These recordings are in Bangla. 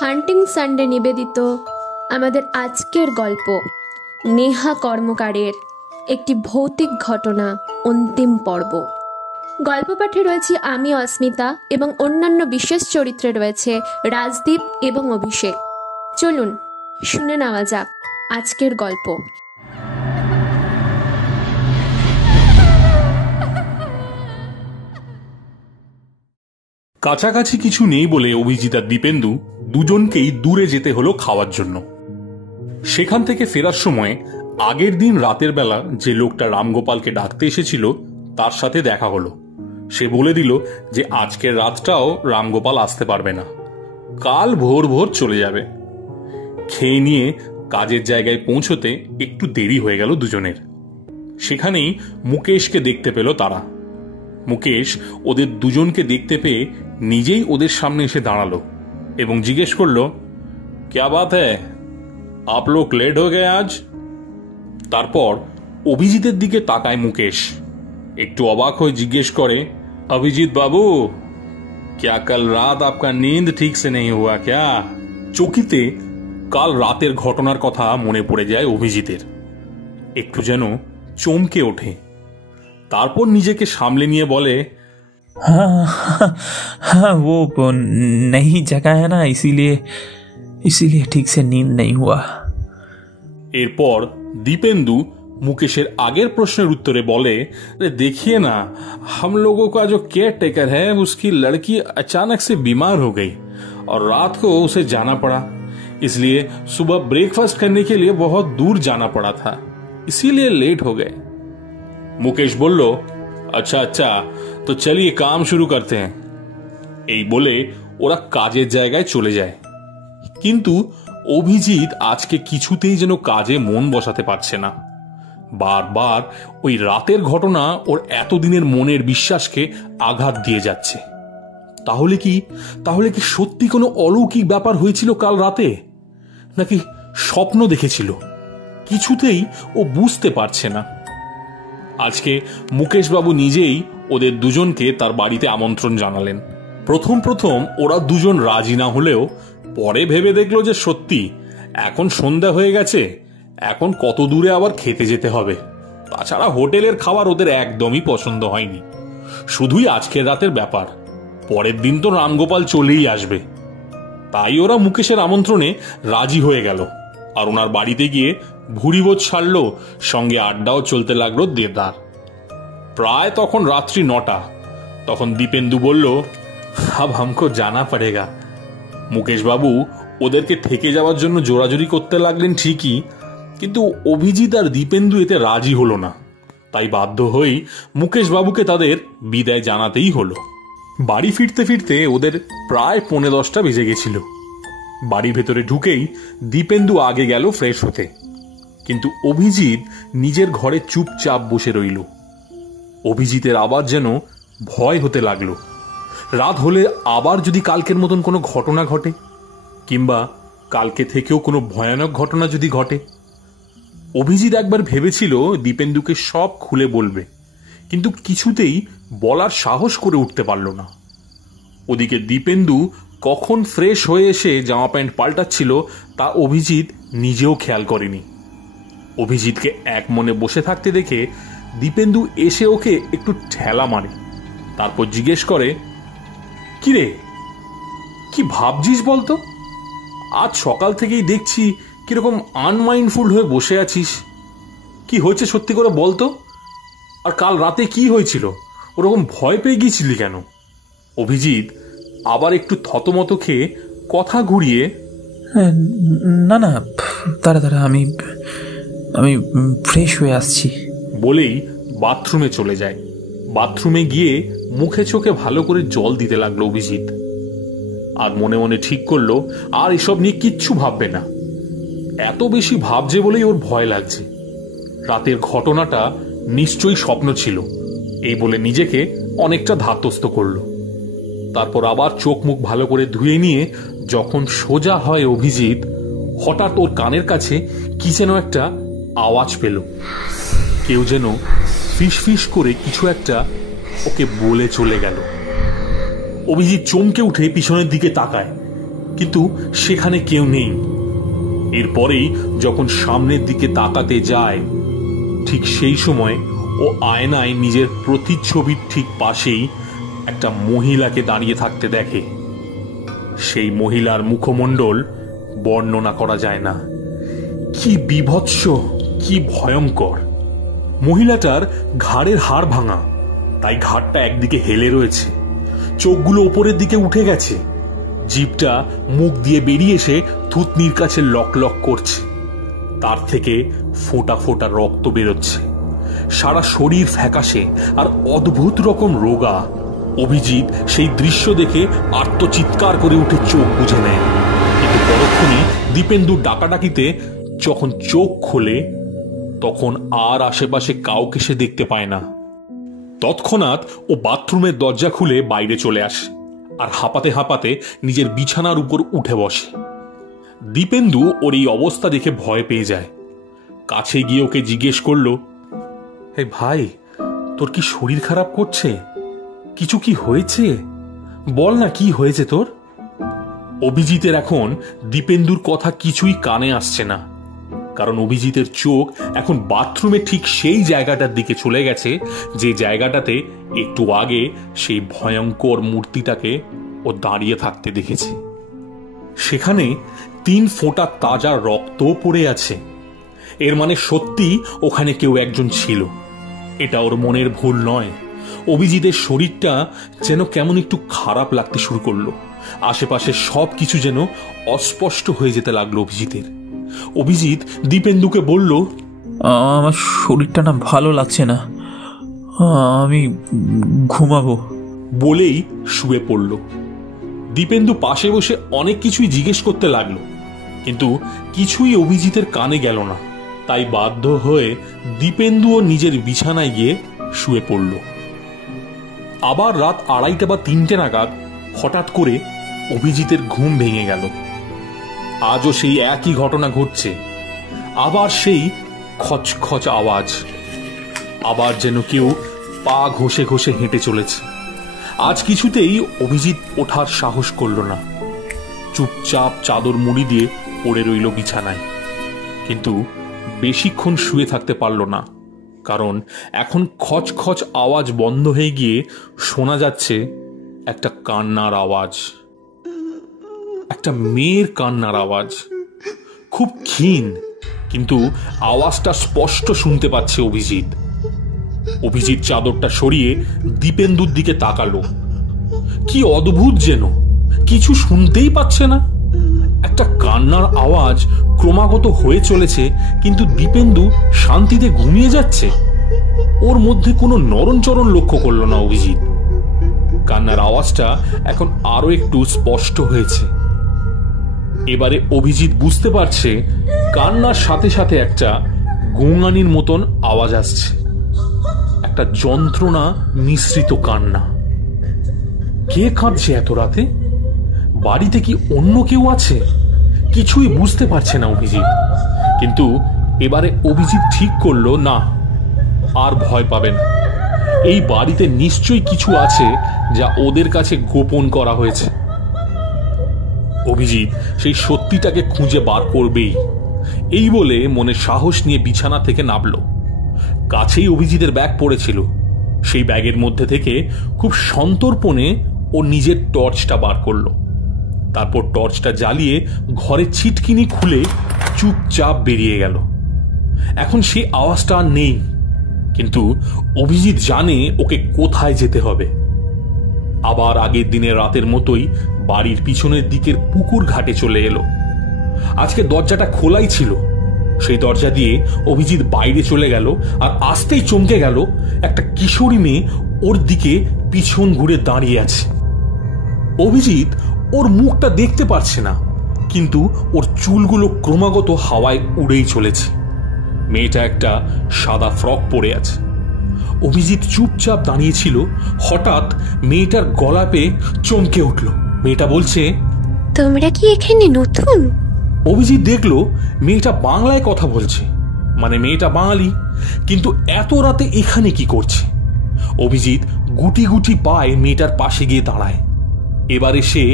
হান্টিং সানডে নিবেদিত আমাদের আজকের গল্প নেহা কর্মকারের একটি ভৌতিক ঘটনা অন্তিম পর্ব। গল্প পাঠে রয়েছি আমি অস্মিতা এবং অন্যান্য বিশেষ চরিত্রে রয়েছে রাজদীপ এবং অভিষেক। চলুন শুনে নেওয়া যাক আজকের গল্প। কাছাকাছি কিছু নেই বলে অভিজিৎ আর দীপেন্দু দুজনকেই দূরে যেতে হলো খাওয়ার জন্য। সেখান থেকে ফেরার সময় আগের দিন রাতের বেলা যে লোকটা রামগোপালকে ডাকতে এসেছিল তার সাথে দেখা হলো। সে বলে দিল যে আজকের রাতটাও রামগোপাল আসতে পারবে না, কাল ভোর ভোর চলে যাবে। খেয়ে নিয়ে কাজের জায়গায় পৌঁছতে একটু দেরি হয়ে গেল দুজনের। সেখানেই মুকেশকে দেখতে পেল তারা। মুকেশ ওদের দুজনকে দেখতে পেয়ে নিজেই ওদের সামনে এসে দাঁড়ালো এবং জিজ্ঞেস করলো, ক্যা বাত হ্যায়, আপ লোক লেট হয়ে গয়ে আজ? তারপর অভিজিতের দিকে তাকায় মুকেশ, একটু অবাক হয়ে জিজ্ঞেস করে, অভিজিৎ বাবু, ক্যা কাল রাত আপকা নীंद ঠিক সে নেই হুয়া ক্যা? চকিতে কাল রাতের ঘটনার কথা মনে পড়ে যায় অভিজিতের। একটু যেন চমকে ওঠে। তারপর নিজেকে সামলে নিয়ে বলে, हाँ वो नई जगह है ना, इसीलिए ठीक से नींद नहीं हुआ। এরপর दीपेंदु मुकेशेर आगेर प्रश्नेर उत्तरे बोले, देखिए ना, हम लोगों का जो केयर टेकर है उसकी लड़की अचानक से बीमार हो गई और रात को उसे जाना पड़ा, इसलिए सुबह ब्रेकफास्ट करने के लिए बहुत दूर जाना पड़ा था, इसीलिए लेट हो गए। मुकेश बोलो, अच्छा अच्छा, तो चलिए काम शुरू करते हैं। এই বলে ওরা কাজের জায়গায় চলে যায়। কিন্তু অভিজিৎ আজকে কিছুতেই যেন কাজে মন বসাতে পারছে না। বারবার ওই রাতের ঘটনা ওর এতদিনের মনের বিশ্বাসকে আঘাত দিয়ে যাচ্ছে। তাহলে কি সত্যি কোনো অলৌকিক ব্যাপার হয়েছিল কাল রাতে, নাকি স্বপ্ন দেখেছিল? কিছুতেই ও বুঝতে পারছে না। আজকে মুকেশ বাবু নিজেই ওদের দুজনকে তার বাড়িতে আমন্ত্রণ জানালেন। প্রথম ওরা দুজন রাজি না হলেও পরে ভেবে দেখলো যে সত্যি এখন সন্ধ্যা হয়ে গেছে, এখন কত দূরে আবার খেতে যেতে হবে। তাছাড়া হোটেলের খাবার ওদের একদমই পছন্দ হয়নি। শুধুই আজকের রাতের ব্যাপার, পরের দিন তো রামগোপাল চলেই আসবে। তাই ওরা মুকেশের আমন্ত্রণে রাজি হয়ে গেল আর ওনার বাড়িতে গিয়ে ভুরিভোজ ছাড়লো, সঙ্গে আড্ডাও চলতে লাগলো দেদার। প্রায় তখন রাত্রি 9টা। তখন দীপেন্দু বলল, আব হামকো জানা পড়েগা। মুকেশ বাবু ওদেরকে থেকে যাওয়ার জন্য জোরাজুরি করতে লাগলেন ঠিকই, কিন্তু অভিজিৎ আর দীপেন্দু এতে রাজি হলো না। তাই বাধ্য হয়েই মুকেশ বাবুকে তাদের বিদায় জানাতেই হলো। বাড়ি ফিরতে ফিরতে ওদের প্রায় 10:45 বেজে গেছিল। বাড়ির ভেতরে ঢুকেই দীপেন্দু আগে গেল ফ্রেশ হতে, কিন্তু অভিজিৎ নিজের ঘরে চুপচাপ বসে রইল। অভিজিতের আবার যেন ভয় হতে লাগলো। রাত হলে আবার যদি কালকের মতন কোনো ঘটনা ঘটে, কিংবা কালকে থেকেও কোনো ভয়ানক ঘটনা যদি ঘটে। অভিজিৎ একবার ভেবেছিল দীপেন্দুকে সব খুলে বলবে, কিন্তু কিছুতেই বলার সাহস করে উঠতে পারল না। ওদিকে দীপেন্দু কখন ফ্রেশ হয়ে এসে জামা প্যান্ট পাল্টাচ্ছিল তা অভিজিৎ নিজেও খেয়াল করেনি। অভিজিৎকে এক মনে বসে থাকতে দেখে দীপেন্দু এসে ওকে একটু ঠেলা মারে। তারপর জিজ্ঞেস করে, কিরে, কি ভাবছিস বলতো? আজ সকাল থেকেই দেখছি কিরকম আনমাইন্ডফুল হয়ে বসে আছিস। কি হয়েছে সত্যি করে বলতো? আর কাল রাতে কি হয়েছিল? ওরকম ভয় পেয়ে গিয়েছিলি কেন? অভিজিৎ আবার একটু থতমত খেয়ে কথা ঘুরিয়ে, না না, দাঁড়া, আমি ফ্রেশ হয়ে আসছি বলেই বাথরুমে চলে যায়। বাথরুমে গিয়ে মুখে চোখে ভালো করে জল দিতে লাগলো অভিজিৎ। আর মনে মনে ঠিক করলো আর এসব নিয়ে কিচ্ছু ভাববে না। এত বেশি ভাবছে বলেই ওর ভয় লাগছে। রাতের ঘটনাটা নিশ্চয়ই স্বপ্ন ছিল, এই বলে নিজেকে অনেকটা ধাতস্থ করলো। তারপর আবার চোখ মুখ ভালো করে ধুয়ে নিয়ে যখন সোজা হয় অভিজিৎ, হঠাৎ ওর কানের কাছে কি যেন একটা আওয়াজ পেল। কেউ যেন ফিস ফিস করে কিছু একটা ওকে বলে চলে গেল। অভিজিৎ চমকে উঠে পিছনের দিকে তাকায়। কিন্তু সেখানে কেউ নেই। এরপরেই যখন সামনের দিকে তাকাতে যায়, ঠিক সেই সময় ও আয়নায় নিজের প্রতিচ্ছবির ঠিক পাশেই একটা মহিলাকে দাঁড়িয়ে থাকতে দেখে। সেই মহিলার মুখমণ্ডল বর্ণনা করা যায় না। কি বীভৎস, কি ভয়ঙ্কর! মহিলাটার ঘাড়ের হাড় ভাঙা, তাই ঘাড়টা একদিকে হেলে রয়েছে, চোখগুলো উপরের দিকে উঠে গেছে, জিভটা মুখ দিয়ে বেরিয়ে এসে থুতনির কাছে লক লক করছে, তার থেকে ফোঁটা ফোঁটা রক্ত বেরোচ্ছে, সারা শরীর ফ্যাকাশে আর অদ্ভুত রকম রোগা। অভিজিৎ সেই দৃশ্য দেখে আর্তচিৎকার করে উঠে চোখ বুজে নেয়। কিন্তু পরক্ষণই দীপেন্দুর ডাকাডাকিতে যখন চোখ খোলে, তখন আর আশেপাশে কাউকে সে দেখতে পায় না। তৎক্ষণাৎ ও বাথরুমের দরজা খুলে বাইরে চলে আসে আর হাঁপাতে হাঁপাতে নিজের বিছানার উপর উঠে বসে। দীপেন্দু ওর এই অবস্থা দেখে ভয় পেয়ে যায়। কাছে গিয়ে ওকে জিজ্ঞেস করলো, হে ভাই, তোর কি শরীর খারাপ করছে? কিছু কি হয়েছে? বল না, কি হয়েছে তোর? অভিজিতের এখন দীপেন্দুর কথা কিছুই কানে আসছে না, কারণ অভিজিতের চোখ এখন বাথরুমে ঠিক সেই জায়গাটার দিকে চলে গেছে যে জায়গাটাতে একটু আগে সেই ভয়ঙ্কর মূর্তিটাকে ও দাঁড়িয়ে থাকতে দেখেছে। সেখানে 3 ফোঁটা তাজা রক্ত পড়ে আছে। এর মানে সত্যি ওখানে কেউ একজন ছিল। এটা ওর মনের ভুল নয়। অভিজিতের শরীরটা যেন কেমন একটু খারাপ লাগতে শুরু করলো। আশেপাশে সবকিছু যেন অস্পষ্ট হয়ে যেতে লাগলো অভিজিতের। অভিজিৎ দীপেন্দুকে বলল, আমার শরীরটা না ভালো লাগছে না, আমি ঘুমাবো। বলেই শুয়ে পড়ল। দীপেন্দু পাশে বসে অনেক কিছুই জিজ্ঞেস করতে লাগলো, কিন্তু কিছুই অভিজিতের কানে গেল না। তাই বাধ্য হয়ে দীপেন্দুও নিজের বিছানায় গিয়ে শুয়ে পড়ল। আবার রাত 2:30 বা 3টে নাগাদ হঠাৎ করে অভিজিতের ঘুম ভেঙে গেল। আজও সেই একই ঘটনা ঘটছে। আবার সেই খচখচ আওয়াজ, আবার যেন কেউ পা ঘষে ঘষে হেঁটে চলেছে। আজ কিছুতেই অভিজিৎ ওঠার সাহস করল না। চুপচাপ চাদর মুড়ি দিয়ে পড়ে রইল বিছানায়। কিন্তু বেশিক্ষণ শুয়ে থাকতে পারল না, কারণ এখন খচখচ আওয়াজ বন্ধ হয়ে গিয়ে শোনা যাচ্ছে একটা কান্নার আওয়াজ, একটা মেয়ের কান্নার আওয়াজ। খুব ক্ষীণ, কিন্তু আওয়াজটা স্পষ্ট শুনতে পাচ্ছে অভিজিৎ। অভিজিৎ চাদরটা সরিয়ে দীপেন্দুর দিকে তাকালো। কি অদ্ভুত, যেন কিছু শুনতেই পাচ্ছে না। একটা কান্নার আওয়াজ ক্রমাগত হয়ে চলেছে, কিন্তু দীপেন্দু শান্তিতে ঘুমিয়ে যাচ্ছে। ওর মধ্যে কোনো নরণচরণ লক্ষ্য করল না অভিজিৎ। কান্নার আওয়াজটা এখন আরো একটু স্পষ্ট হয়েছে। এবারে অভিজিৎ বুঝতে পারছে কান্নার সাথে সাথে একটা গোঙানির মতন আওয়াজ আসছে, একটা যন্ত্রণা মিশ্রিত কান্না। কে কাঁদছে এত রাতে? বাড়িতে কি অন্য কেউ আছে? কিছুই বুঝতে পারছে না অভিজিৎ। কিন্তু এবারে অভিজিৎ ঠিক করলো, না, আর ভয় পাবে না। এই বাড়িতে নিশ্চয়ই কিছু আছে যা ওদের কাছে গোপন করা হয়েছে। অভিজিৎ সেই সত্যিটাকে খুঁজে বার করবেই, এই বলে মনে সাহস নিয়ে বিছানা থেকে নামলো। কাছেই অভিজিতের ব্যাগ পড়েছিল। সেই ব্যাগের মধ্যে থেকে খুব সন্তর্পণে ও নিজের টর্চটা বার করলো। তারপর টর্চটা জ্বালিয়ে ঘরের ছিটকিনি খুলে চুপচাপ বেরিয়ে গেল। এখন সেই আওয়াজটা আর নেই, কিন্তু অভিজিৎ জানে ওকে কোথায় যেতে হবে। আবার আগের দিনের রাতের মতোই বাড়ির পিছনের দিকের পুকুর ঘাটে চলে এলো। আজকে দরজাটা খোলাই ছিল। সেই দরজা দিয়ে অভিজিৎ বাইরে চলে গেল, আর আসতেই চমকে গেল, একটা কিশোরী মেয়ে ওর দিকে পিছন ঘুরে দাঁড়িয়ে আছে। অভিজিৎ ওর মুখটা দেখতে পারছে না, কিন্তু ওর চুলগুলো ক্রমাগত হাওয়ায় উড়েই চলেছে। মেয়েটা একটা সাদা ফ্রক পরে আছে। অভিজিৎ চুপচাপ দাঁড়িয়েছিল। হঠাৎ মেয়েটার গলা পেয়ে চমকে উঠল। মেয়েটা বলছে, তোমরা কি এখানে নতুন? অভিজিৎ দেখলো মেয়েটা বাংলায় কথা বলছে, মানে মেয়েটা বাঙালি, কিন্তু এত রাতে এখানে কি করছে। অভিজিৎ গুটি গুটি পায়ে মেয়েটার পাশে গিয়ে দাঁড়ায়। এবারে সে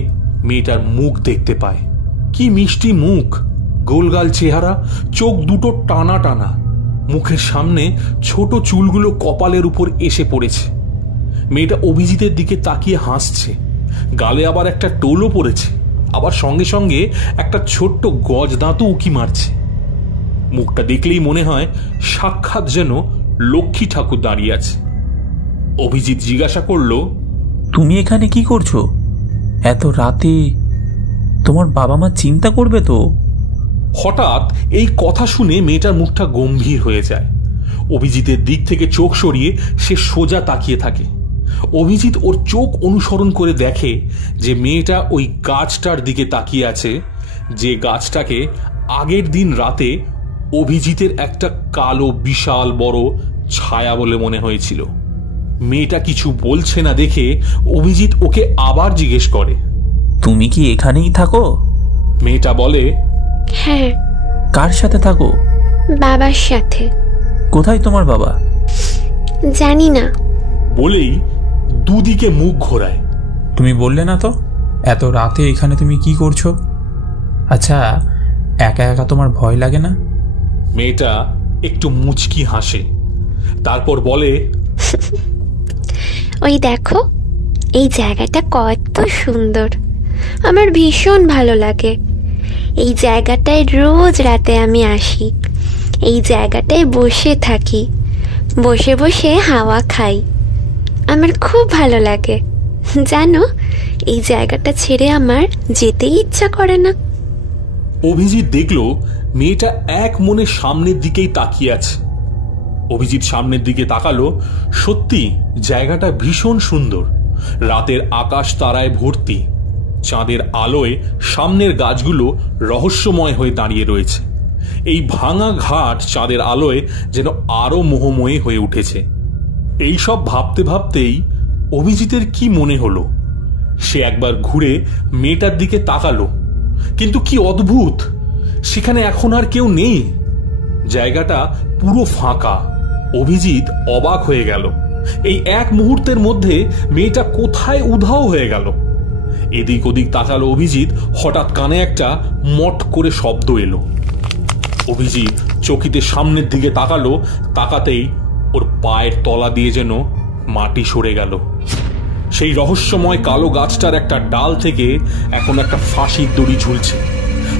মেয়েটার মুখ দেখতে পায়। কি মিষ্টি মুখ, গোলগাল চেহারা, চোখ দুটো টানা টানা, মুখের সামনে ছোট চুলগুলো কপালের উপর এসে পড়েছে। মেয়েটা অভিজিতের দিকে তাকিয়ে হাসছে, গালে আবার একটা টোলও পড়েছে, আবার সঙ্গে সঙ্গে একটা ছোট্ট গজ দাঁতও উকি মারছে। মুখটা দেখলেই মনে হয় সাক্ষাৎ যেন লক্ষ্মী ঠাকুর দাঁড়িয়ে আছে। অভিজিৎ জিজ্ঞাসা করল, তুমি এখানে কি করছো এত রাতে? তোমার বাবা মা চিন্তা করবে তো? হঠাৎ এই কথা শুনে মেয়েটার মুখটা গম্ভীর হয়ে যায়। অভিজিতের দিক থেকে চোখ সরিয়ে সে সোজা তাকিয়ে থাকে। অভিজিৎ ওর চোখ অনুসরণ করে দেখে যে মেয়েটা ওই গাছটার দিকে তাকিয়ে আছে, যে গাছটাকে আগের দিন রাতে অভিজিতের একটা কালো বিশাল বড় ছায়া বলে মনে হয়েছিল। মেয়েটা কিছু বলছে না দেখে অভিজিৎ ওকে আবার জিজ্ঞেস করে, তুমি কি এখানেই থাকো? মেয়েটা বলে, হ্যাঁ। কার সাথে থাকো? বাবার সাথে। কোথায় তোমার বাবা? জানি না। বলেই দুদিকে মুখ ঘোরায়। তুমি বললে না তো এত রাতে এখানে তুমি কি করছো? আচ্ছা, একা একা তোমার ভয় লাগে না? মেয়েটা একটু মুচকি হাসে, তারপর বলে, ওই দেখো, এই জায়গাটা কত সুন্দর, আমার ভীষণ ভালো লাগে। এই জায়গাটায় রোজ রাতে আমি আসি, এই জায়গাটায় বসে থাকি, বসে বসে হাওয়া খাই, আমার খুব ভালো লাগে। জানো, এই জায়গাটা ছেড়ে আমার যেতেই ইচ্ছা করে না। অভিজিৎ দেখল মেয়েটা এক মনে সামনের দিকেই তাকিয়ে আছে। অভিজিৎ সামনের দিকে তাকালো, সত্যি জায়গাটা ভীষণ সুন্দর। রাতের আকাশ তারায় ভর্তি, চাঁদের আলোয় সামনের গাছগুলো রহস্যময় হয়ে দাঁড়িয়ে রয়েছে। এই ভাঙা ঘাট চাঁদের আলোয় যেন আরো মোহময়ী হয়ে উঠেছে। এই সব ভাবতে ভাবতেই অভিজিতের কি মনে হলো, সে একবার ঘুরে মেয়েটার দিকে তাকালো, কিন্তু কি অদ্ভুত, সেখানে এখন আর কেউ নেই। জায়গাটা পুরো ফাঁকা। অভিজিৎ অবাক হয়ে গেল, এই এক মুহূর্তের মধ্যে মেয়েটা কোথায় উধাও হয়ে গেল। এদিক ওদিক তাকালো অভিজিৎ, হঠাৎ কানে একটা মট করে শব্দ এলো। অভিজিৎ চকিতে সামনের দিকে তাকালো, তাকাতেই ওর পায়ের তলা দিয়ে যেন মাটি সরে গেল। সেই রহস্যময় কালো গাছটার একটা ডাল থেকে এখন একটা ফাঁসির দড়ি ঝুলছে,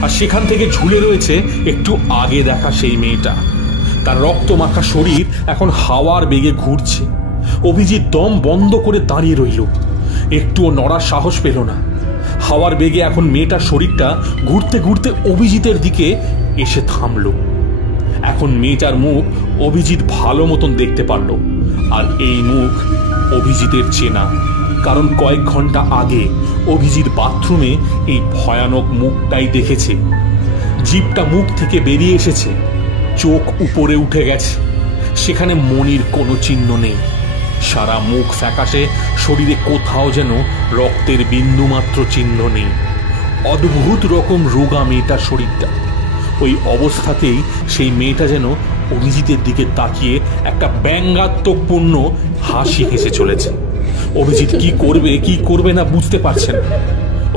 আর সেখান থেকে ঝুলে রয়েছে একটু আগে দেখা সেই মেয়েটা। তার রক্ত মাখা শরীর এখন হাওয়ার বেগে ঘুরছে। অভিজিৎ দম বন্ধ করে দাঁড়িয়ে রইল, একটুও নড়ার সাহস পেল না। হাওয়ার বেগে এখন মেয়েটার শরীরটা ঘুরতে ঘুরতে অভিজিতের দিকে এসে থামল। এখন মেয়েটার মুখ অভিজিৎ ভালো মতন দেখতে পারল, আর এই মুখ অভিজিতের চেনা, কারণ কয়েক ঘন্টা আগে অভিজিৎ বাথরুমে এই ভয়ানক মুখটাই দেখেছে। জিভটা মুখ থেকে বেরিয়ে এসেছে, চোখ উপরে উঠে গেছে, সেখানে মনির কোনো চিহ্ন নেই। সারা মুখ ফ্যাকাশে, শরীরে কোথাও যেন রক্তের বিন্দুমাত্র চিহ্ন নেই। অদ্ভুত রকম রোগা মেয়েটার শরীরটা। ওই অবস্থাতেই সেই মেয়েটা যেন অভিজিতের দিকে তাকিয়ে একটা ব্যঙ্গাত্মকপূর্ণ হাসি হেসে চলেছে। অভিজিৎ কি করবে কি করবে না বুঝতে পারছে না।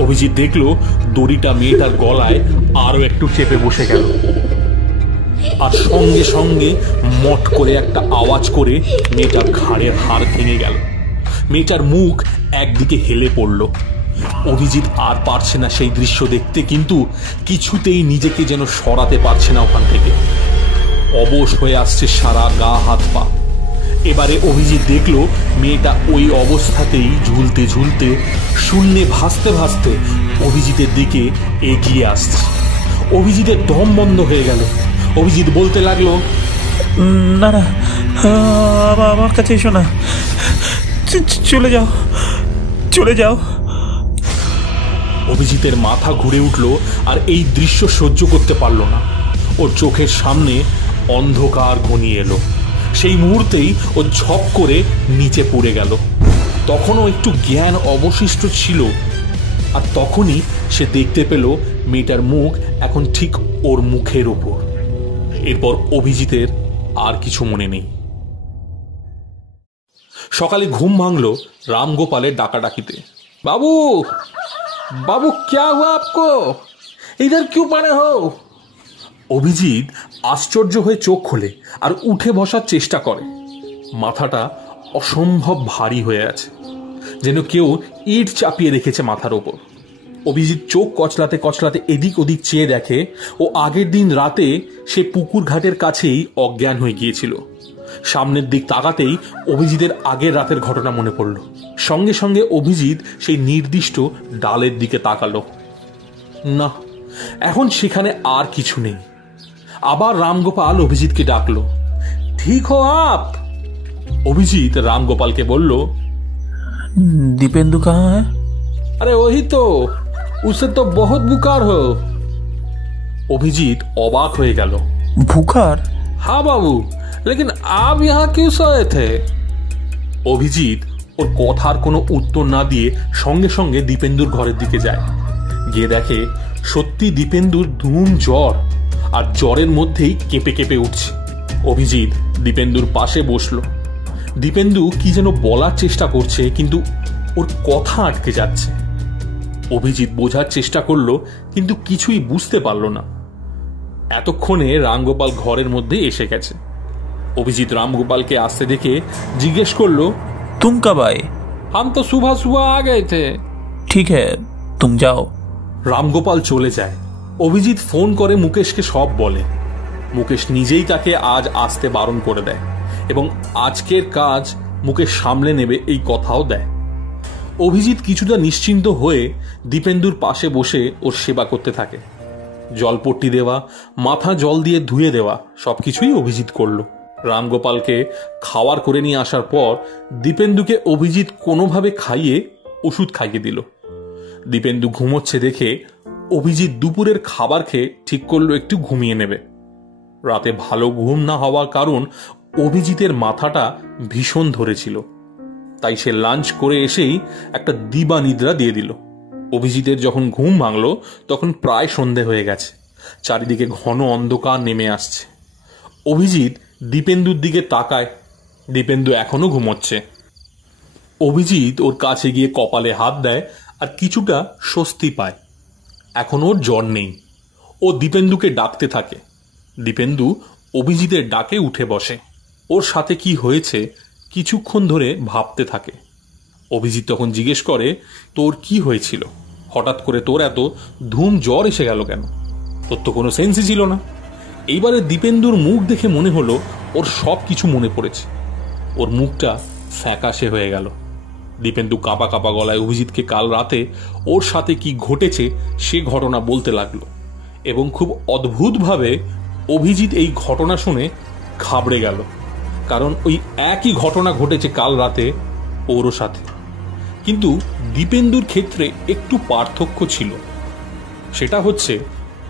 অভিজিৎ দেখলো দড়িটা মেয়েটার গলায় আরো একটু চেপে বসে গেল, আর সঙ্গে সঙ্গে মট করে একটা আওয়াজ করে মেয়েটার ঘাড়ের হাড় ভেঙে গেল। মেয়েটার মুখ একদিকে হেলে পড়ল। অভিজিৎ আর পারছে না সেই দৃশ্য দেখতে, কিন্তু কিছুতেই নিজেকে যেন সরাতে পারছে না ওখান থেকে। অবশ হয়ে আসছে সারা গা হাত পা। এবারে অভিজিৎ দেখলো মেয়েটা ওই অবস্থাতেই ঝুলতে ঝুলতে, শূন্যে ভাসতে ভাসতে অভিজিতের দিকে এগিয়ে আসছে। অভিজিতের দম বন্ধ হয়ে গেল। অভিজিৎ বলতে লাগলো, না না, আমার কাছে এসো না, চলে যাও, চলে যাও। অভিজিতের মাথা ঘুরে উঠল, আর এই দৃশ্য সহ্য করতে পারল না। ওর চোখের সামনে অন্ধকার ঘনিয়ে এলো। সেই মুহূর্তেই ও ঝপ করে নিচে পড়ে গেল। তখনও একটু জ্ঞান অবশিষ্ট ছিল, আর তখনই সে দেখতে পেল মেয়েটার মুখ এখন ঠিক ওর মুখের ওপর। এরপর অভিজিতের আর কিছু মনে নেই। সকালে ঘুম ভাঙল রামগোপালের ডাকাডাকিতে। বাবু, बाबू क्या हुआ आपको, इधर क्यों पड़े हो? অভিজিৎ আশ্চর্য হয়ে চোখ খোলে আর উঠে বসার চেষ্টা করে। মাথাটা অসম্ভব ভারী হয়ে আছে, যেন কেউ ইট চাপিয়ে রেখেছে মাথার ওপর। অভিজিৎ চোখ কচলাতে কচলাতে এদিক ওদিক চেয়ে দেখে ও আগের দিন রাতে সে পুকুর ঘাটের কাছেই অজ্ঞান হয়ে গিয়েছিল। সামনের দিক তাকাতেই অভিজিতের আগের রাতের ঘটনা মনে পড়ল। সঙ্গে সঙ্গে অভিজিৎ সেই নির্দিষ্ট ডালের দিকে তাকালো। না, এখন সেখানে আর কিছু নেই। আবার রামগোপাল অভিজিৎকে ডাকলো, ঠিক হো আপ? অভিজিৎ রামগোপালকে বলল, दीपेंदु कहाँ है? अरे वही तो, उसे तो बहुत बुखार हो। অভিজিৎ অবাক হয়ে গেল। बुखार? हाँ बाबू, लेकिन आप यहाँ क्यों सोए थे? অভিজিৎ ওর কথার কোনো উত্তর না দিয়ে সঙ্গে সঙ্গে দীপেন্দুর ঘরের দিকে যায়। গিয়ে দেখে সত্যি দীপেন্দুর ধুম জ্বর, আর জ্বরের মধ্যেই কেঁপে কেঁপে উঠছে। অভিজিৎ দীপেন্দুর পাশে বসলো। দীপেন্দু কি যেন বলার চেষ্টা করছে, কিন্তু ওর কথা আটকে যাচ্ছে। অভিজিৎ বোঝার চেষ্টা করলো, কিন্তু কিছুই বুঝতে পারলো না। এতক্ষণে রামগোপাল ঘরের মধ্যে এসে গেছে। অভিজিৎ রামগোপালকে আসতে দেখে জিজ্ঞেস করলো, तुम कब आए? हम तो सुबह सुबह आ गए थे। ठीक है, तुम जाओ। রামগোপাল চলে যায়। অভিজিৎ ফোন করে মুকেশকে সব বলে। মুকেশ নিজেই তাকে আজ আসতে বারণ করে দেয় এবং আজকের কাজ মুকেশ সামলে নেবে এই কথাও দেয়। অভিজিৎ কিছুটা নিশ্চিন্ত হয়ে দীপেন্দুর পাশে বসে ওর সেবা করতে থাকে। জলপট্টি দেওয়া, মাথা জল দিয়ে ধুয়ে দেওয়া সবকিছুই অভিজিৎ করল। রামগোপালকে খাওয়ার করে নিয়ে আসার পর দীপেন্দুকে অভিজিৎ কোনোভাবে খাইয়ে ওষুধ খাইয়ে দিল। দীপেন্দু ঘুমোচ্ছে দেখে অভিজিৎ দুপুরের খাবার খেয়ে ঠিক করলো একটু ঘুমিয়ে নেবে। রাতে ভালো ঘুম না হওয়ার কারণ অভিজিতের মাথাটা ভীষণ ধরেছিল, তাই সে লাঞ্চ করে এসেই একটা দিবা নিদ্রা দিয়ে দিল। অভিজিতের যখন ঘুম ভাঙল তখন প্রায় সন্ধে হয়ে গেছে, চারিদিকে ঘন অন্ধকার নেমে আসছে। অভিজিৎ দীপেন্দুর দিকে তাকায়, দীপেন্দু এখনো ঘুমোচ্ছে। অভিজিৎ ওর কাছে গিয়ে কপালে হাত দেয় আর কিছুটা স্বস্তি পায়। এখন ওর জ্বর নেই। ও দীপেন্দুকে ডাকতে থাকে। দীপেন্দু অভিজিতের ডাকে উঠে বসে। ওর সাথে কি হয়েছে কিছুক্ষণ ধরে ভাবতে থাকে। অভিজিৎ তখন জিজ্ঞেস করে, তোর কি হয়েছিল? হঠাৎ করে তোর এত ধুম জ্বর এসে গেল কেন? তোর তো কোনো সেন্সই ছিল না। এইবারে দীপেন্দুর মুখ দেখে মনে হলো ওর সব কিছু মনে পড়েছে। ওর মুখটা ফ্যাকাশে হয়ে গেল। দীপেন্দু কাঁপা কাঁপা গলায় অভিজিৎকে কাল রাতে ওর সাথে কি ঘটেছে সে ঘটনা বলতে লাগলো, এবং খুব অদ্ভুতভাবে অভিজিৎ এই ঘটনা শুনে ঘাবড়ে গেল, কারণ ওই একই ঘটনা ঘটেছে কাল রাতে ওরও সাথে। কিন্তু দীপেন্দুর ক্ষেত্রে একটু পার্থক্য ছিল। সেটা হচ্ছে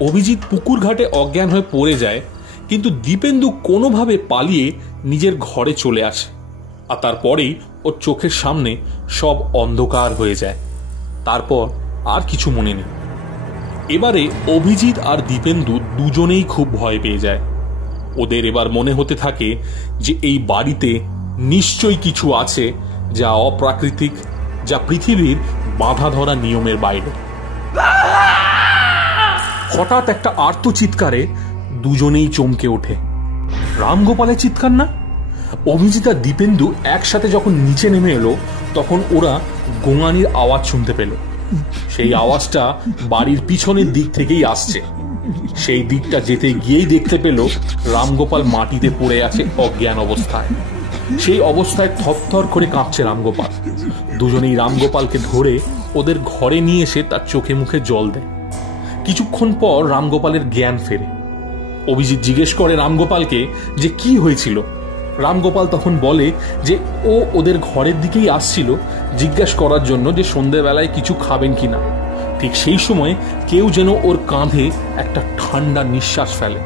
অভিজিৎ পুকুর ঘাটে অজ্ঞান হয়ে পড়ে যায়, কিন্তু দীপেন্দু কোনোভাবে পালিয়ে নিজের ঘরে চলে আসে, আর তারপরেই ওর চোখের সামনে সব অন্ধকার হয়ে যায়। তারপর আর কিছু মনে নেই। এবারে অভিজিৎ আর দীপেন্দু দুজনেই খুব ভয় পেয়ে যায়। ওদের এবার মনে হতে থাকে যে এই বাড়িতে নিশ্চয়ই কিছু আছে যা অপ্রাকৃতিক, যা পৃথিবীর বাঁধা ধরা নিয়মের বাইরে। হঠাৎ একটা আর্ত চিৎকারে দুজনেই চমকে ওঠে। রামগোপালের চিৎকার না? অভিজিৎ আর দীপেন্দু একসাথে যখন নিচে নেমে এলো তখন ওরা গোঙানির আওয়াজ শুনতে পেল। সেই আওয়াজটা বাড়ির পিছনের দিক থেকেই আসছে। সেই দিকটা যেতে গিয়েই দেখতে পেল রামগোপাল মাটিতে পড়ে আছে অজ্ঞান অবস্থায়। সেই অবস্থায় থরথর করে কাঁপছে রামগোপাল। দুজনেই রামগোপালকে ধরে ওদের ঘরে নিয়ে এসে তার চোখে মুখে জল দেয়। কিছুক্ষণ পর রামগোপালের জ্ঞান ফেরে। অভিজিৎ জিজ্ঞেস করে রামগোপালকে যে কি হয়েছিল। রামগোপাল তখন বলে যে ও ওদের ঘরের দিকেই আসছিল জিজ্ঞেস করার জন্য যে সন্ধ্যেবেলায় কিছু খাবেন কিনা। ঠিক সেই সময় কেউ যেন ওর কাঁধে একটা ঠান্ডা নিঃশ্বাস ফেলে।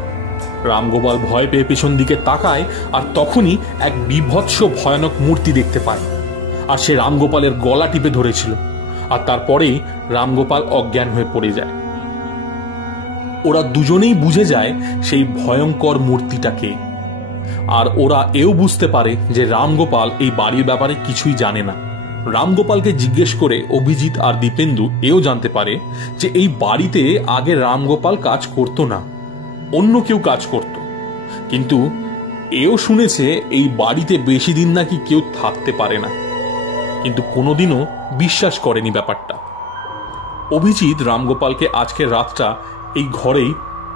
রামগোপাল ভয় পেয়ে পেছন দিকে তাকায়, আর তখনই এক বিভৎস ভয়ানক মূর্তি দেখতে পায়, আর সে রামগোপালের গলা টিপে ধরেছিল। আর তারপরেই রামগোপাল অজ্ঞান হয়ে পড়ে যায়। ওরা দুজনেই বুঝে যায় সেই ভয়ঙ্কর মূর্তিটাকে, আর ওরা এও বুঝতে পারে যে রামগোপাল এই বাড়ির ব্যাপারে কিছুই জানে না। রামগোপালকে জিজ্ঞেস করে অভিজিৎ আর দীপেন্দু এও জানতে পারে যে এই বাড়িতে আগে রামগোপাল কাজ করতো না, অন্য কেউ কাজ করত। কিন্তু এও শুনেছে এই বাড়িতে বেশি দিন নাকি কেউ থাকতে পারে না, কিন্তু কোনোদিনও বিশ্বাস করেনি ব্যাপারটা। অভিজিৎ রামগোপালকে আজকের রাতটা এই ঘরেই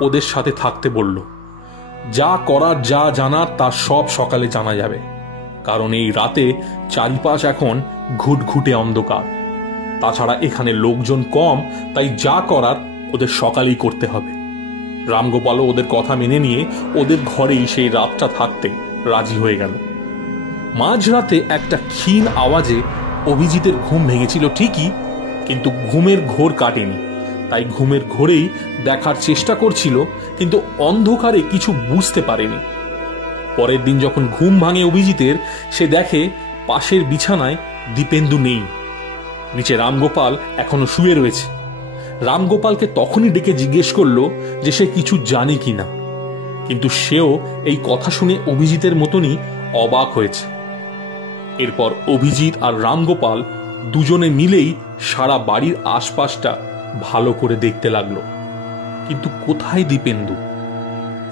ওদের সাথে থাকতে বলল। যা করার যা জানার তা সব সকালে জানা যাবে, কারণ এই রাতে চারিপাশ এখন ঘুটঘুটে অন্ধকার। তাছাড়া এখানে লোকজন কম, তাই যা করার ওদের সকালেই করতে হবে। রামগোপালও ওদের কথা মেনে নিয়ে ওদের ঘরেই সেই রাতটা থাকতে রাজি হয়ে গেল। মাঝরাতে একটা ক্ষীণ আওয়াজে অভিজিতের ঘুম ভেঙেছিল ঠিকই, কিন্তু ঘুমের ঘোর কাটেনি, তাই ঘুমের ঘোরেই দেখার চেষ্টা করছিল, কিন্তু অন্ধকারে কিছু বুঝতে পারেনি। পরের দিন যখন ঘুম ভাঙে অভিজিতের, সে দেখে পাশের বিছানায় দীপেন্দু নেই, নিচে রামগোপাল এখনো শুয়ে রয়েছে। রামগোপালকে তখনই ডেকে জিজ্ঞেস করলো যে সে কিছু জানে কিনা, কিন্তু সেও এই কথা শুনে অভিজিতের মতনই অবাক হয়েছে। এরপর অভিজিৎ আর রামগোপাল দুজনে মিলেই সারা বাড়ির আশপাশটা ভালো করে দেখতে লাগলো, কিন্তু কোথায় দীপেন্দু?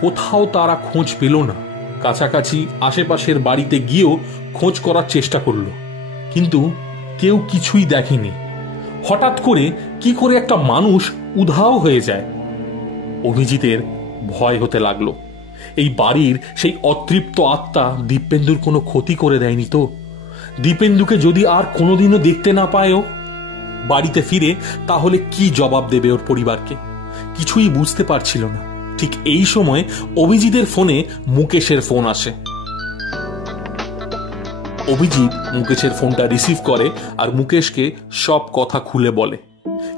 কোথাও তারা খোঁজ পেল না। কাছাকাছি আশেপাশের বাড়িতে গিয়েও খোঁজ করার চেষ্টা করলো, কিন্তু কেউ কিছুই দেখেনি। হঠাৎ করে কি করে একটা মানুষ উধাও হয়ে যায়? অভিজিতের ভয় হতে লাগলো। এই বাড়ির সেই অতৃপ্ত আত্মা দীপেন্দুর কোনো ক্ষতি করে দেয়নি তো? দীপেন্দুকে যদি আর কোনোদিনও দেখতে না পায়ও বাড়িতে ফিরে, তাহলে কি জবাব দেবে ওর পরিবারকে? কিছুই বুঝতে পারছিল না। ঠিক এই সময় অভিজিতের ফোনে মুকেশের ফোন আসে। অভিজিৎ মুকেশের ফোনটা রিসিভ করে আর মুকেশকে সব কথা খুলে বলে,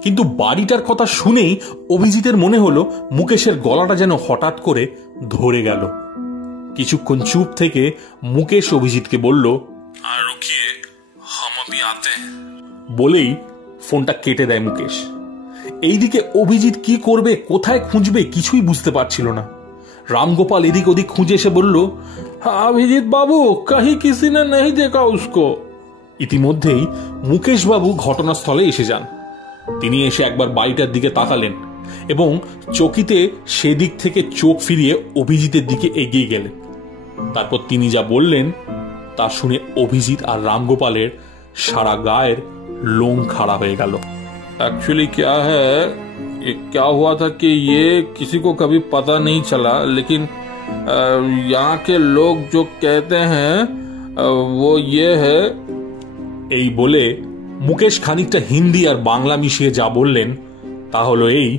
কিন্তু বাড়িটার কথা শুনেই অভিজিতের মনে হলো মুকেশের গলাটা যেন হঠাৎ করে ধরে গেল। কিছুক্ষণ চুপ থেকে মুকেশ অভিজিৎকে বলল, আর রুকিয়ে হাম আভি আতে হ্যায়, বলেই ফোনটা কেটে দেয় মুকেশ। এইদিকে অভিজিৎ কি করবে, কোথায় খুঁজবে, কিছুই বুঝতে পারছিল না। রামগোপাল এদিক ওদিক খুঁজে এসে বলল, অভিজিৎ বাবু কहीं किसी ने नहीं देखा उसको। ইতিমধ্যেই মুকেশ বাবু ঘটনাস্থলে এসে যান। তিনি এসে একবার বাড়িটার দিকে তাকালেন এবং চকিতে সেদিক থেকে চোখ ফিরিয়ে অভিজিতের দিকে এগিয়ে গেলেন। তারপর তিনি যা বললেন তা শুনে অভিজিৎ আর রামগোপালের সারা গায়ের লোম খাড়া হয়ে গেল। एक्चुअली क्या है, क्या हुआ था कि ये किसी को कभी पता नहीं चला, लेकिन यहाँ के लोग जो कहते हैं वो ये है। এই বলে মুকেশ খানিকটা হিন্দি আর বাংলা মিশিয়ে যা বললেন তা হলো এই,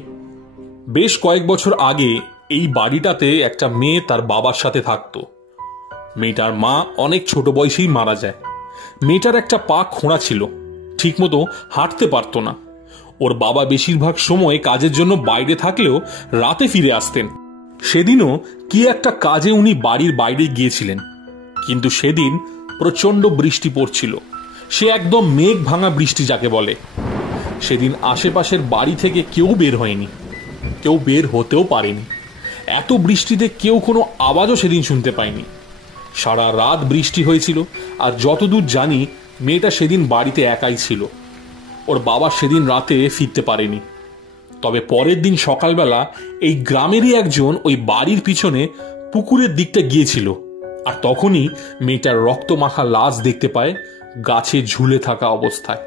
বেশ কয়েক বছর আগে এই বাড়িটাতে একটা মেয়ে তার বাবার সাথে থাকতো। মেয়েটার মা অনেক ছোট বয়সেই মারা যায়। মেয়েটার একটা পা খোঁড়া ছিল, ঠিকমতো হাঁটতে পারতো না। ওর বাবা বেশিরভাগ সময় কাজের জন্য বাইরে থাকলেও রাতে ফিরে আসতেন। সেদিনও কি একটা কাজে উনি বাড়ির বাইরে গিয়েছিলেন, কিন্তু সেদিন প্রচন্ড বৃষ্টি পড়ছিল। সে একদম মেঘ ভাঙা বৃষ্টি যাকে বলে। সেদিন আশেপাশের বাড়ি থেকে কেউ বের হয়নি, কেউ বের হতেও পারেনি। এত বৃষ্টিতে কেউ কোনো আওয়াজও সেদিন শুনতে পায়নি। সারা রাত বৃষ্টি হয়েছিল, আর যতদূর জানি মেয়েটা সেদিন বাড়িতে একাই ছিল। ওর বাবা সেদিন রাতে ফিরতে পারেনি। তবে পরের দিন সকালবেলা এই গ্রামেরই একজন ওই বাড়ির পিছনে পুকুরের দিকটা গিয়েছিল, আর তখনই মেয়েটার রক্তমাখা লাশ দেখতে পায় গাছে ঝুলে থাকা অবস্থায়।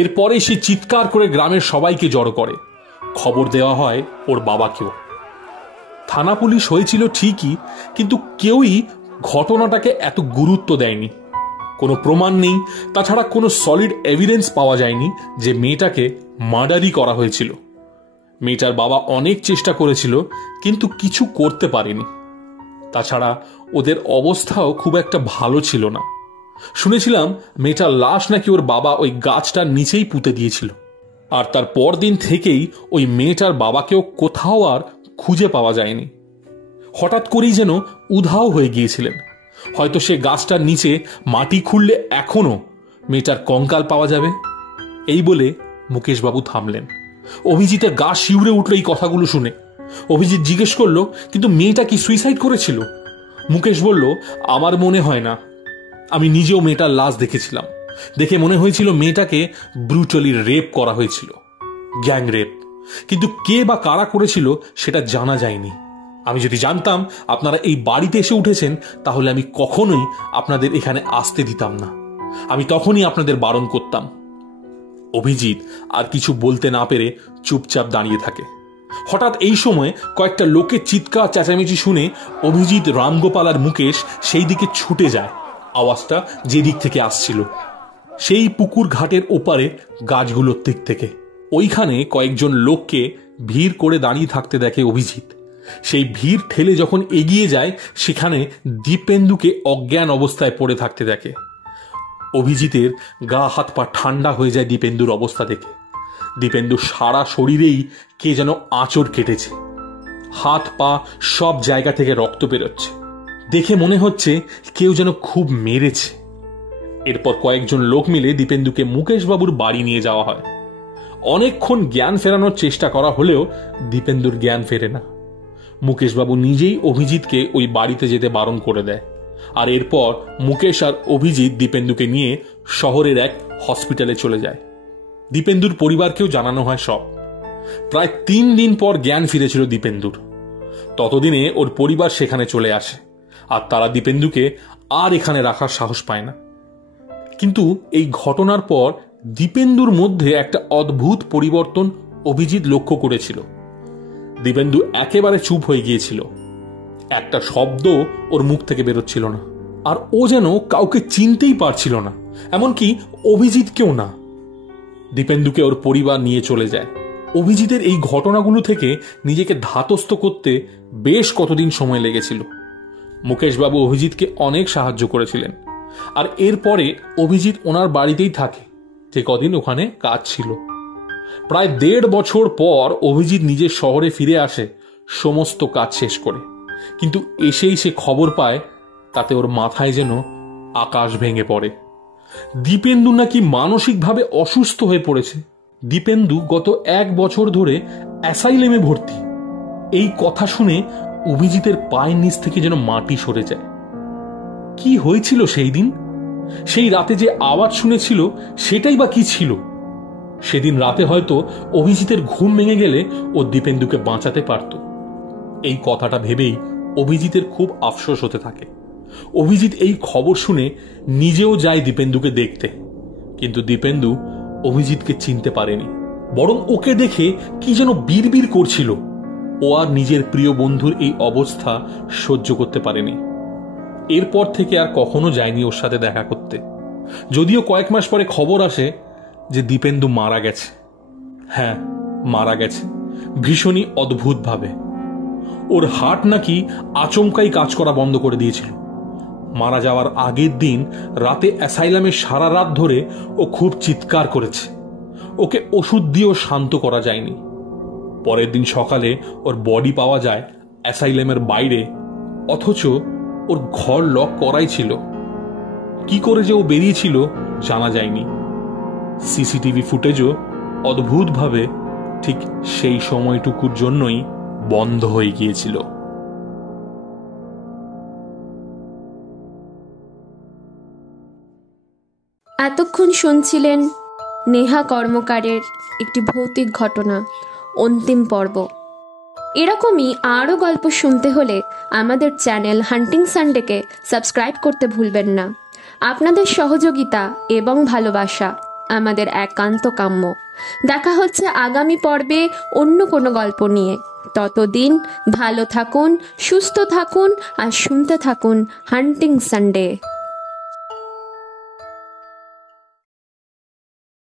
এরপরে সে চিৎকার করে গ্রামের সবাইকে জড়ো করে। খবর দেওয়া হয় ওর বাবাকেও। থানা পুলিশ হয়েছিল ঠিকই, কিন্তু কেউই ঘটনাটাকে এত গুরুত্ব দেয়নি। কোনো প্রমাণ নেই, তাছাড়া কোনো সলিড এভিডেন্স পাওয়া যায়নি যে মেয়েটাকে মার্ডারই করা হয়েছিল। মেয়েটার বাবা অনেক চেষ্টা করেছিল, কিন্তু কিছু করতে পারেনি। তাছাড়া ওদের অবস্থাও খুব একটা ভালো ছিল না। শুনেছিলাম মেয়েটার লাশ নাকি ওর বাবা ওই গাছটার নিচেই পুঁতে দিয়েছিল, আর তার পর দিন থেকেই ওই মেয়েটার বাবাকেও কোথাও আর খুঁজে পাওয়া যায়নি। হঠাৎ করেই যেন উধাও হয়ে গিয়েছিলেন। হয়তো সে গাছটার নিচে মাটি খুঁড়লে এখনো মেয়েটার কঙ্কাল পাওয়া যাবে। এই বলে মুকেশবাবু থামলেন। অভিজিতের গা শিউরে উঠল এই কথাগুলো শুনে। অভিজিৎ জিজ্ঞেস করলো, কিন্তু মেয়েটা কি সুইসাইড করেছিল? মুকেশ বলল, আমার মনে হয় না। আমি নিজেও মেয়েটার লাশ দেখেছিলাম। দেখে মনে হয়েছিল মেয়েটাকে ব্রুটালি রেপ করা হয়েছিল, গ্যাং রেপ। কিন্তু কে বা কারা করেছিল সেটা জানা যায়নি। আমি যদি জানতাম আপনারা এই বাড়িতে এসে উঠেছেন, তাহলে আমি কখনোই আপনাদের এখানে আসতে দিতাম না। আমি তখনই আপনাদের বারণ করতাম। অভিজিৎ আর কিছু বলতে না পেরে চুপচাপ দাঁড়িয়ে থাকে। হঠাৎ এই সময় কয়েকটা লোকের চিৎকার চেঁচামেচি শুনে অভিজিৎ, রামগোপাল আর মুকেশ সেই দিকে ছুটে যায়। আওয়াজটা যেদিক থেকে আসছিল, সেই পুকুর ঘাটের ওপারে গাছগুলোর দিক থেকে। ওইখানে কয়েকজন লোককে ভিড় করে দাঁড়িয়ে থাকতে দেখে অভিজিৎ। সেই ভিড় ঠেলে যখন এগিয়ে যায়, সেখানে দীপেন্দুকে অজ্ঞান অবস্থায় পড়ে থাকতে দেখে। অভিজিতের গা হাত পা ঠান্ডা হয়ে যায় দীপেন্দুর অবস্থা দেখে। দীপেন্দু সারা শরীরেই কে যেন আঁচড় কেটেছে, হাত পা সব জায়গা থেকে রক্ত বেরোচ্ছে। দেখে মনে হচ্ছে কেউ যেন খুব মেরেছে। এরপর কয়েকজন লোক মিলে দীপেন্দুকে মুকেশবাবুর বাড়ি নিয়ে যাওয়া হয়। অনেকক্ষণ জ্ঞান ফেরানোর চেষ্টা করা হলেও দীপেন্দুর জ্ঞান ফেরে না। মুকেশবাবু নিজেই অভিজিৎকে ওই বাড়িতে যেতে বারণ করে দেয়। আর এরপর মুকেশ আর অভিজিৎ দীপেন্দুকে নিয়ে শহরের এক হসপিটালে চলে যায়। দীপেন্দুর পরিবারকেও জানানো হয় সব। প্রায় 3 দিন পর জ্ঞান ফিরেছিল দীপেন্দুর। ততদিনে ওর পরিবার সেখানে চলে আসে, আর তারা দীপেন্দুকে আর এখানে রাখার সাহস পায় না। কিন্তু এই ঘটনার পর দীপেন্দুর মধ্যে একটা অদ্ভুত পরিবর্তন অভিজিৎ লক্ষ্য করেছিল। দীপেন্দু একেবারে চুপ হয়ে গিয়েছিল। একটা শব্দ ওর মুখ থেকে বেরোচ্ছিল না, আর ও যেন কাউকে চিনতেই পারছিল না, এমনকি অভিজিৎকেও না। দীপেন্দুকে ওর পরিবার নিয়ে চলে যায়। অভিজিতের এই ঘটনাগুলো থেকে নিজেকে ধাতস্থ করতে বেশ কতদিন সময় লেগেছিল। মুকেশবাবু অভিজিৎকে অনেক সাহায্য করেছিলেন, আর এরপরে অভিজিৎ ওনার বাড়িতেই থাকে যে কদিন ওখানে কাজ ছিল। প্রায় 1.5 বছর পর অভিজিৎ নিজের শহরে ফিরে আসে সমস্ত কাজ শেষ করে। কিন্তু এসেই সে খবর পায় তাতে ওর মাথায় যেন আকাশ ভেঙে পড়ে। দীপেন্দু নাকি মানসিকভাবে অসুস্থ হয়ে পড়েছে। দীপেন্দু গত 1 বছর ধরে অ্যাসাইলেমে ভর্তি। এই কথা শুনে অভিজিতের পায়ের নিচ থেকে যেন মাটি সরে যায়। কি হয়েছিল সেই দিন? সেই রাতে যে আওয়াজ শুনেছিল সেটাই বা কি ছিল? সেদিন রাতে হয়তো অভিজিতের ঘুম ভেঙে গেলে ও দীপেন্দুকে বাঁচাতে পারত। এই কথাটা ভেবেই অভিজিতের খুব আফসোস হতে থাকে। অভিজিৎ এই খবর শুনে নিজেও যায় দীপেন্দুকে দেখতে, কিন্তু দীপেন্দু অভিজিৎকে চিনতে পারেনি, বরং ওকে দেখে কি যেন বিড়বিড় করছিল। ও আর নিজের প্রিয় বন্ধুর এই অবস্থা সহ্য করতে পারেনি। এরপর থেকে আর কখনো যায়নি ওর সাথে দেখা করতে। যদিও কয়েক মাস পরে খবর আসে যে দীপেন্দু মারা গেছে। হ্যাঁ, মারা গেছে, ভীষণই অদ্ভুতভাবে। ওর হার্ট নাকি আচমকাই কাজ করা বন্ধ করে দিয়েছিল। মারা যাওয়ার আগের দিন রাতে অ্যাসাইলামে সারা রাত ধরে ও খুব চিৎকার করেছে। ওকে ওষুধ দিয়েও শান্ত করা যায়নি। পরের দিন সকালে ওর বডি পাওয়া যায় অ্যাসাইলামের বাইরে, অথচ ওর ঘর লক করাই ছিল। কি করে যে ও বেরিয়েছিল জানা যায়নি। সিসিটিভি ফুটেজও অদ্ভুতভাবে ঠিক সেই সময়টুকুর জন্যই বন্ধ হয়ে গিয়েছিল। এতক্ষণ শুনছিলেন নেহা কর্মকারের একটি ভৌতিক ঘটনা, অন্তিম পর্ব। এরকমই আরও গল্প শুনতে হলে আমাদের চ্যানেল হান্টিং সানডেকে সাবস্ক্রাইব করতে ভুলবেন না। আপনাদের সহযোগিতা এবং ভালোবাসা আমাদের একান্ত কাম্য। দেখা হচ্ছে আগামী পর্বে অন্য কোনো গল্প নিয়ে। ততদিন ভালো থাকুন, সুস্থ থাকুন আর শুনতে থাকুন হান্টিং সানডে।